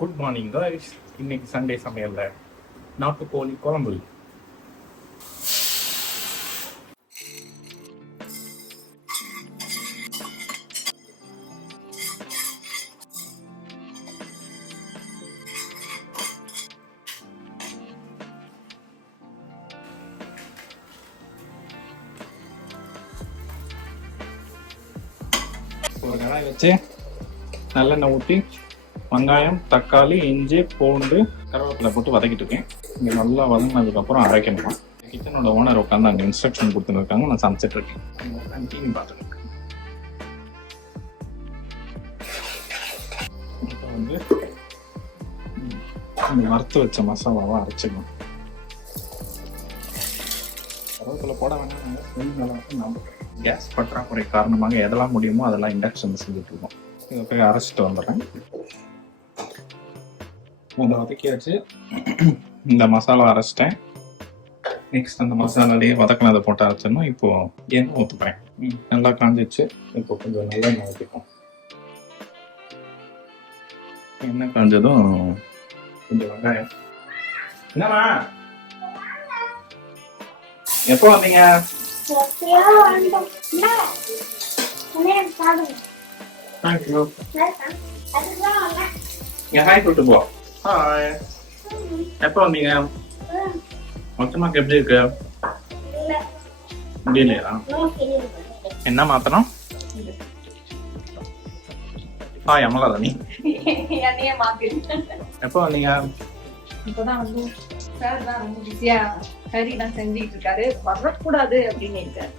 Good morning guys. இன்னைக்கு Sunday சமையல்ல நாட்டுக்கோழி குழம்பு. ஒரு கடாய் வச்சு நல்லெண்ணெய் ஊற்றி வெங்காயம், தக்காளி, இஞ்சி, பூண்டு, கருவேப்பிலை போட்டு வதக்கிட்டு இருக்கேன். இங்கே நல்லா வதங்கினதுக்கப்புறம் அரைக்கணுமா. கிச்சனோட ஓனர் உட்காந்து அங்கே இன்ஸ்ட்ரக்ஷன் கொடுத்துருக்காங்க. நான் சமைச்சிட்டு இருக்கேன். டிவி பார்த்துட்டு இருக்கேன். இப்போ வந்து இந்த வறுத்து வச்ச மசாலாவை அரைச்சிக்கணும். கருவேப்பிலை போட வேணாம். நம்ம கேஸ் பற்றாக்குறை காரணமாக எதெல்லாம் முடியுமோ அதெல்லாம் இண்டக்ஷன் செஞ்சுட்டு இருக்கோம். இதை போய் அரைச்சிட்டு வந்துடுறேன். அதை வதக்கியாச்சு. இந்த மசாலா அரைச்சிட்டேன். நெக்ஸ்ட் அந்த மசாலாலேயே வதக்கினதை போட்டு அரைச்சிடணும். இப்போ எண்ணெய் ஊற்றுப்பேன். நல்லா காஞ்சிச்சு. இப்போ கொஞ்சம் நல்லா எண்ணெய் ஊற்றிப்போம். எண்ணெய் காஞ்சதும் கொஞ்சம் வெங்காயம். என்னம்மா எப்போ வந்தீங்க? ஹாய் கூட்டு போ. ஹாய். எப்போ வந்தீங்க? மொத்தமாக எப்படி இருக்கு? முடியலையா? என்ன மாத்தணும்? ஹாய் அமலாதானி. எப்போ வந்தீங்க? இப்பதான் வந்து சார் தான் ரொம்ப பிஸியா கறி தான் செஞ்சுட்டு இருக்காரு. வரக்கூடாது அப்படின்னு இருக்காரு.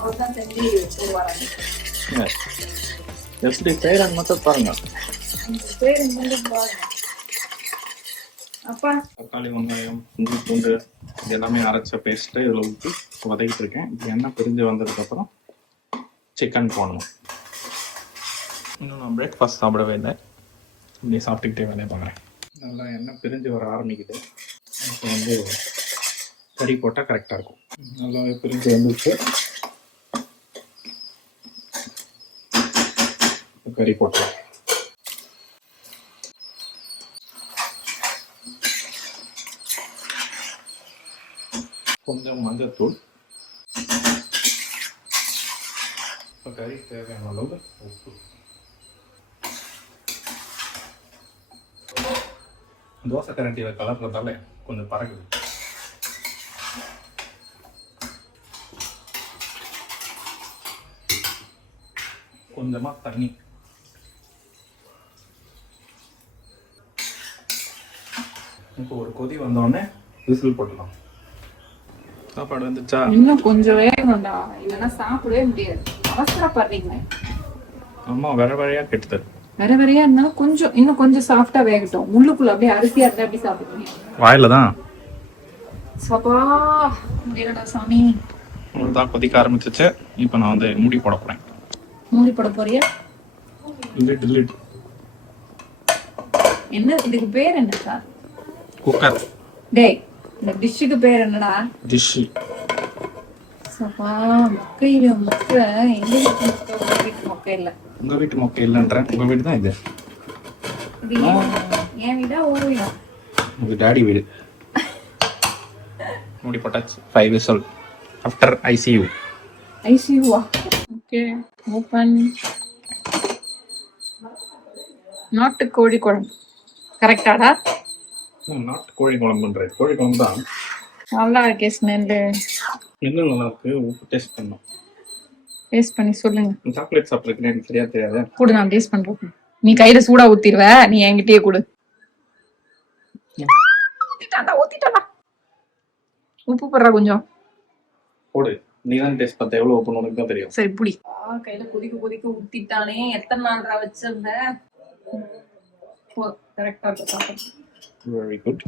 அவர் தான் செஞ்சு போடுவாராங்க. எப்படி செய்யறாங்க மட்டும் பாருங்க. பேரு பாருங்க. அப்பா தக்காளி, வெங்காயம், இஞ்சி, பூண்டு இது எல்லாமே அரைச்ச பேஸ்ட்டு இதில் ஊற்றி வதக்கிட்டு இருக்கேன். இப்போ எண்ணெய் பிரிஞ்சு வந்ததுக்கப்புறம் சிக்கன் போடணும். இன்னும் நான் பிரேக்ஃபாஸ்ட் சாப்பிடவே இல்லை. இப்படி சாப்பிட்டுக்கிட்டே வேலையை பார்க்குறேன். நல்லா எண்ணெய் பிரிஞ்சு வர ஆரம்பிக்குது. இப்போ வந்து கறி போட்டால் கரெக்டாக இருக்கும். நல்லாவே பிரிஞ்சு வந்துச்சு. கறி போட்டலாம். கொஞ்சம் மஞ்சத்தூள். இப்போ கறி தேவையான அளவு உப்பு. தோசை கரண்டியில் கலர்றதால கொஞ்சம் பறகுது. கொஞ்சமா தண்ணி. இப்போ ஒரு கொதி வந்தோடனே விசில் போட்டுலாம். சாப்பாடு வந்துச்சா? இன்னும் கொஞ்சம் வேகணும்டா, இல்லைன்னா சாப்பிடவே முடியாது. அவசரப்படுறீங்க. ஆமா, வேற வழியா கெட்டுது. வேற வேறையா இருந்தாலும் கொஞ்சம் இன்னும் கொஞ்சம் சாஃப்டா வேகட்டும். உள்ளுக்குள்ள அப்படியே அரிசியா இருந்தா எப்படி சாப்பிடுவீங்க? வாயில தான். சப்பா முடியலடா சாமி. தான் கொதிக்க ஆரம்பிச்சிச்சு. இப்போ நான் வந்து மூடி போட போறேன். மூடி போட போறியா? லிட். என்ன இதுக்கு பேர் என்ன சார்? குக்கர். டேய், இந்த டிஷ்ஷுக்கு பேர் என்னடா? டிஷ்ஷு. சப்பா மொக்கையில மொக்கை. எங்க வீட்டு மொக்கை இல்ல. உங்க வீட்டு மொக்கை இல்லைன்றேன். உங்க வீடு தான் இது. என் வீடா ஒரு வீடா? உங்க டாடி வீடு. மூடி போட்டாச்சு. 5 whistle after ICU. ஐசியூவா? Okay, open. நாட்டுக்கோழி குழம்பு கரெக்டாடா? நாட்டுக்கோழி குழம்புன்றது கோழி குழம்பு தான். நல்லா இருக்கே ஸ்மெல்லு. இன்னும் நல்லா இருக்கு. உப்பு டேஸ்ட் பண்ணோம். டேஸ்ட் பண்ணி சொல்லுங்க. சாக்லேட் சாப்பிட்றதுக்கு எனக்கு சரியா தெரியாது. கொடு, நான் டேஸ்ட் பண்றேன். நீ கையில சூடா ஊத்திடுவ. நீ என்கிட்டயே கொடு. ஊத்திட்டாண்டா. உப்பு போடுறா கொஞ்சம். போடு. நீ தான் டேஸ்ட் பார்த்தா எவ்வளவு உப்பு உனக்கு தான் தெரியும். சரி புடி. கையில கொதிக்க ஊத்திட்டானே. எத்தனை நாள்ரா வச்சிருந்த? கரெக்டா இருக்கு சாப்பிடு. Very good.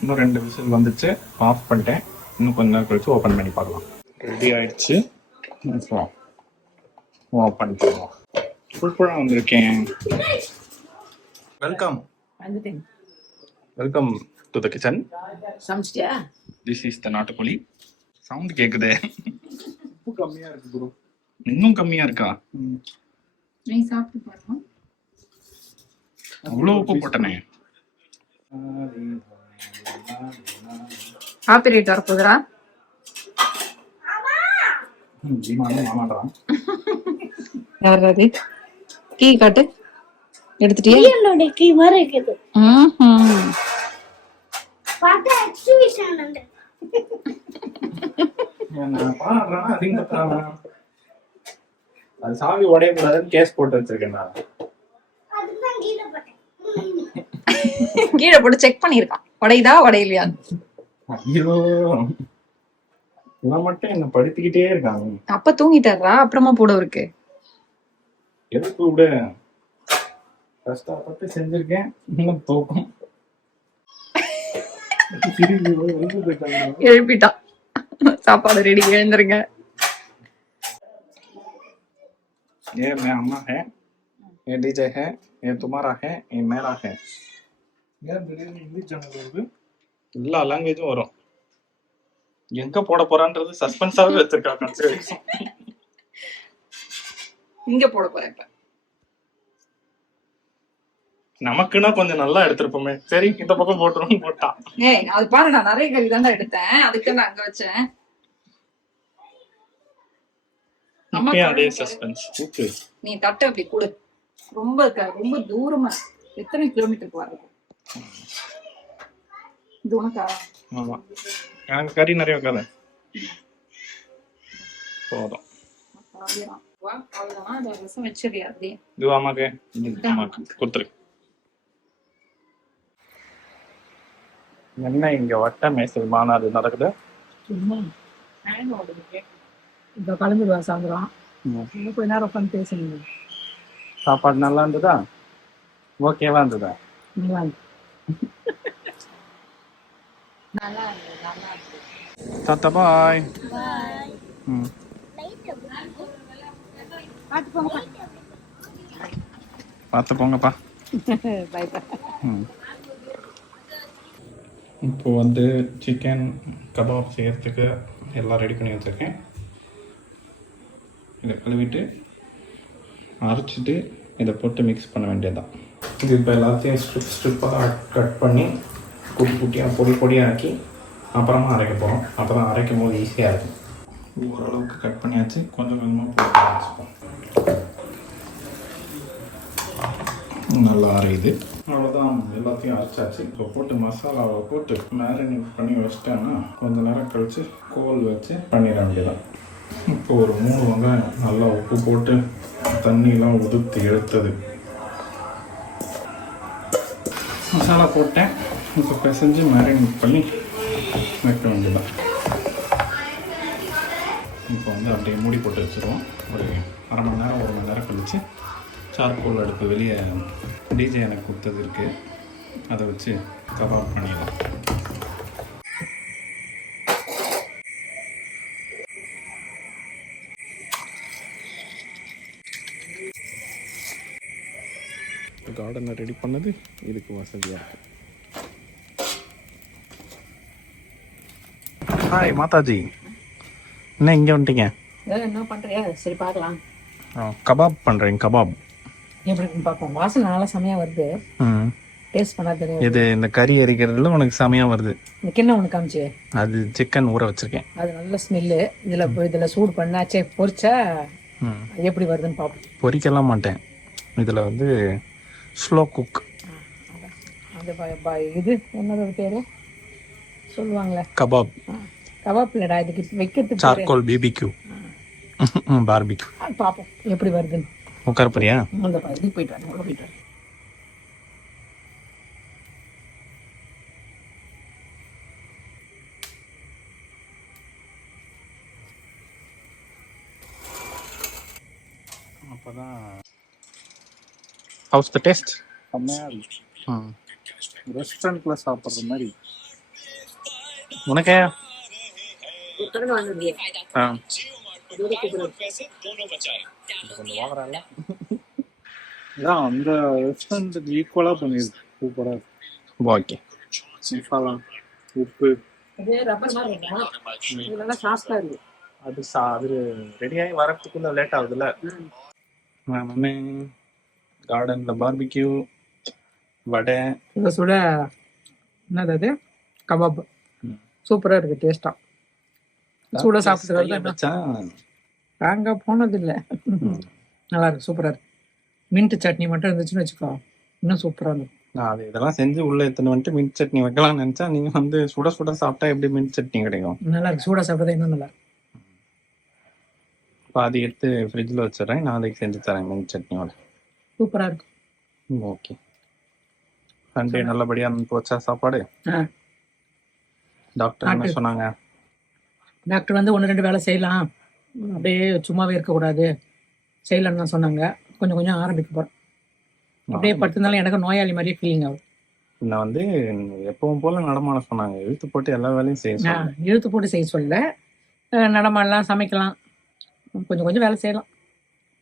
இன்னும் 2 விசில் வந்துச்சு. ஆஃப் பண்ணிட்டேன். இன்னும் கொஞ்ச நேரம் கழிச்சு ஓப்பன் பண்ணி பார்க்கலாம். ரெடி ஆயிடுச்சு. ஓப்பன் பண்ணுவோம். சூப்பராக வந்திருக்கேன். Welcome. Welcome to the kitchen. சமைச்சிட்டியா? திஸ் இஸ் த நாட்டுக்கோழி. சவுண்ட் கேக்குதே. உப்பு கம்மியா இருக்கு ப்ரோ. இன்னும் கம்மியா இருக்கா? நீ சாப்பிட்டு பாருங்க. அவ்வளவு உப்பு போட்டனே. ஆப்பரேட் வரப்போதா? மாமாடுறான். யாராவது கீ காட்டு எடுத்துட்டியா? என்னோட கீ மாதிரி இருக்குது. பார்த்தா எக்ஸிபிஷன் வந்து அது சாவி உடைய கூடாதுன்னு கேஸ் போட்டு வச்சிருக்கேன் நான். அதுதான் கீழே போட்டேன். கீழே போட்டு செக் பண்ணிருக்கான், உடையுதா உடையலையா. ஐயோ, இவன் மட்டும் என்ன படுத்திக்கிட்டே இருக்காங்க. அப்ப தூங்கிட்டாரா? அப்புறமா போட இருக்கு. எதுக்கு விட கஷ்டப்பட்டு செஞ்சிருக்கேன், இன்னும் தூக்கம். எழுப்பிட்டான். சாப்பாடு ரெடி, எழுந்துருங்க. ये मैं अम्मा है, ये डीजे है, ये तुम्हारा है, ये मेरा है. यार திடீர்னு இங்கிலீஷ் சேனல் வருது, எல்லா லாங்குவேஜும் வரும். எங்க போட போறான்றது சஸ்பென்ஸாவே வச்சிருக்காங்க கடைசி வரைக்கும். இங்க போட போறேன் இப்ப. நமக்குன்னா கொஞ்சம் நல்லா எடுத்திருப்போமே. சரி, இந்த பக்கம் போட்டுரும் போட்டான். ஏய், அது பாரு, நான் நிறைய கறி தான்டா எடுத்தேன், அதுக்கு நான் அங்க வச்சேன். இப்பயும் அதே சஸ்பென்ஸ். ஓகே, நீ தட்டை அப்படி கொடு. ரொம்ப தூரமா, எத்தனை கிலோமீட்டருக்கு வருது இது உனக்கா? ஆமா, எனக்கு கறி நிறைய வைக்காத போதும். அவ்வளவுதான், அந்த ரசம் வச்சிருக்கியா? அப்படியே இது அம்மாக்கு, இது அம்மாக்கு கொடுத்துரு. என்ன இங்க வட்ட மேசல் மாநாடு நடக்குது? இப்ப கலந்துடுவா சாயந்தரம். கொஞ்ச நேரம் உட்காந்து பேசணும். சாப்பாடு நல்லா இருந்ததா? ஓகேவா இருந்ததா? நல்லா இருந்தது. தாத்தா பாய். பார்த்து போங்கப்பா. பாய் பாய். இப்போ வந்து சிக்கன் கபாப் செய்யறதுக்கு எல்லாம் ரெடி பண்ணி வச்சுருக்கேன். இதை கழுவிட்டு அரைச்சிட்டு இதை போட்டு மிக்ஸ் பண்ண வேண்டியதுதான். இது இப்போ எல்லாத்தையும் ஸ்ட்ரிப்பாக கட் பண்ணி குட்டி குட்டியாக பொடியாக ஆக்கி அப்புறமா அரைக்க போகிறோம். அப்போ தான் அரைக்கும் போது ஈஸியாக இருக்கும். ஓரளவுக்கு கட் பண்ணியாச்சு, கொஞ்சம் கொஞ்சமாக போட்டு அரைச்சிப்போம். நல்லா அரையுது. அவ்வளோதான், எல்லாத்தையும் அரைச்சாச்சு. இப்போ போட்டு மசாலாவை போட்டு மேரினேட் பண்ணி வச்சிட்டேன்னா கொஞ்சம் நேரம் கழித்து கோல் வச்சு பண்ணிட வேண்டியதான். இப்போ ஒரு 3 வெங்காயம் நல்லா உப்பு போட்டு தண்ணியெலாம் உதுத்து எடுத்தது மசாலா போட்டேன். இப்போ பிசைஞ்சு மேரினேட் பண்ணி வைக்க வேண்டியதான். இப்போ வந்து அப்படியே மூடி போட்டு வச்சுருவோம். ஒரு அரை மணி நேரம் 1 மணி நேரம் கழித்து சார்கோல் அடுப்பு வெளியே டிஜே எனக்கு கொடுத்தது இருக்குது, அதை வச்சு கபாப் பண்ணிடலாம். கார்டனை ரெடி பண்ணது இதுக்கு வசதியாக இருக்கு. ஹாய் மாதாஜி, என்ன இங்கே வந்துட்டீங்க? என்ன பண்றியா? சரி பார்க்கலாம். கபாப் பண்ணுறேன். கபாப் எப்படி பார்ப்போம். வாசனை நல்லா செமையா வருது. டேஸ்ட் பண்ணா தெரியும். இது இந்த கறி எரிக்கிறதுல உனக்கு செமையாக வருது. எனக்கு என்ன ஒன்று காமிச்சு? அது சிக்கன் ஊற வச்சிருக்கேன். அது நல்ல ஸ்மெல்லு. இதில் சூடு பண்ணாச்சே பொரிச்சா எப்படி வருதுன்னு பார்ப்போம். பொரிக்கலாம் மாட்டேன், இதில் வந்து ஸ்லோ குக். அது இது என்னது பேரு சொல்லுவாங்களே? கபாப். கபாப் இல்லடா, இதுக்கு வைக்கிறதுக்கு சார்கோல் பிபிக்யூ பார்பிக்யூ. பார்ப்போம் எப்படி வருதுன்னு. உட்கார போறியா? அந்த இதுக்கு போயிட்டு வரேன், உள்ள போயிட்டு வரேன். அப்போதான் ஹவுஸ் த டேஸ்ட் ரெஸ்டாரண்ட்ல சாப்பிட்ற மாதிரி உனக்கே. அந்த ரெஸ்டாரண்ட்டுக்கு ஈக்குவலாக பண்ணியிருக்கு. சூப்பராக ஓகே. மசாலா, உப்பு, ரப்பர் மாதிரி இருக்கும், சாஃப்டா இருக்கு. அது ரெடியாகி வரத்துக்குள்ள லேட் ஆகுதுல்ல. நானுமே கார்டனில் பார்பிக்யூ, வடை. சுட சுட என்னது அது கபாப் சூப்பராக இருக்குது டேஸ்ட்டாக. சூடாக சாப்பிட்டு வச்சான். அங்கே போனதில்லை. நல்லா இருக்கு, சூப்பராக இருக்கு. மின்ட் சட்னி மட்டும் இருந்துச்சுன்னு வச்சுக்கோ, இன்னும் சூப்பராக இருக்கும். நான் அது இதெல்லாம் செஞ்சு உள்ள எடுத்துன்னு வந்துட்டு மின்ட் சட்னி வைக்கலாம்னு நினச்சா, நீங்கள் வந்து சுட சுட சாப்பிட்டா எப்படி மின்ட் சட்னி கிடைக்கும்? நல்லா இருக்கு, சூடாக சாப்பிட்டா இன்னும் நல்லா இருக்கு. பாதி எடுத்து ஃப்ரிட்ஜில் வச்சிடறேன், நாளைக்கு செஞ்சு தரேன் மின்ட் சட்னியோட. சூப்பராக இருக்கும். ஓகே. சண்டே நல்லபடியாக போச்சா சாப்பாடு? டாக்டர் என்ன சொன்னாங்க? டாக்டர் வந்து 1-2 வேலை செய்யலாம், அப்படியே சும்மாவே இருக்கக்கூடாது, செய்யலான்னு தான் சொன்னாங்க. கொஞ்சம் கொஞ்சம் ஆரம்பிக்க போகிறேன். அப்படியே படுத்திருந்தாலும் எனக்கு நோயாளி மாதிரியே ஃபீலிங் ஆகும். நான் வந்து எப்பவும் போல நடமாட சொன்னாங்க, இழுத்து போட்டு எல்லா வேலையும் செய்ய சொன்னாங்க. இழுத்து போட்டு செய்ய சொல்ல, நடமாடலாம், சமைக்கலாம், கொஞ்சம் கொஞ்சம் வேலை செய்யலாம்.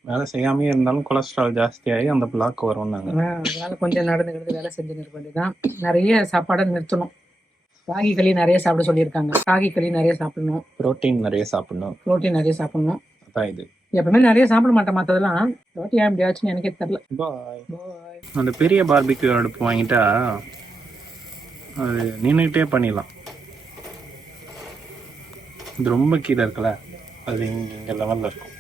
வேலை செய்யாமே இருந்தாலும் கொலஸ்ட்ரால் ஜாஸ்தியாகி அந்த பிளாக் வரும்னாங்க. அதனால கொஞ்சம் நடந்துக்கிறது, வேலை செஞ்சு நிற்க வேண்டியதான். நிறைய சாப்பாடை நிறுத்தணும். ராகி களி நிறைய சாப்பிட சொல்லியிருக்காங்க. ராகி களி நிறைய சாப்பிடணும். புரோட்டீன் நிறைய சாப்பிடணும். புரோட்டீன் நிறைய சாப்பிடணும். அதான் இது. எப்பவுமே நிறைய சாப்பிட மாட்டேன், மற்றதெல்லாம் ரோட்டி ஏன் இப்படி ஆச்சுன்னு எனக்கே தெரியல. அந்த பெரிய பார்பிக்யூ அடுப்பு வாங்கிட்டா அது நின்றுக்கிட்டே பண்ணிடலாம். இது ரொம்ப கீழே இருக்குல்ல, அது இங்கே லெவலில் இருக்கும்.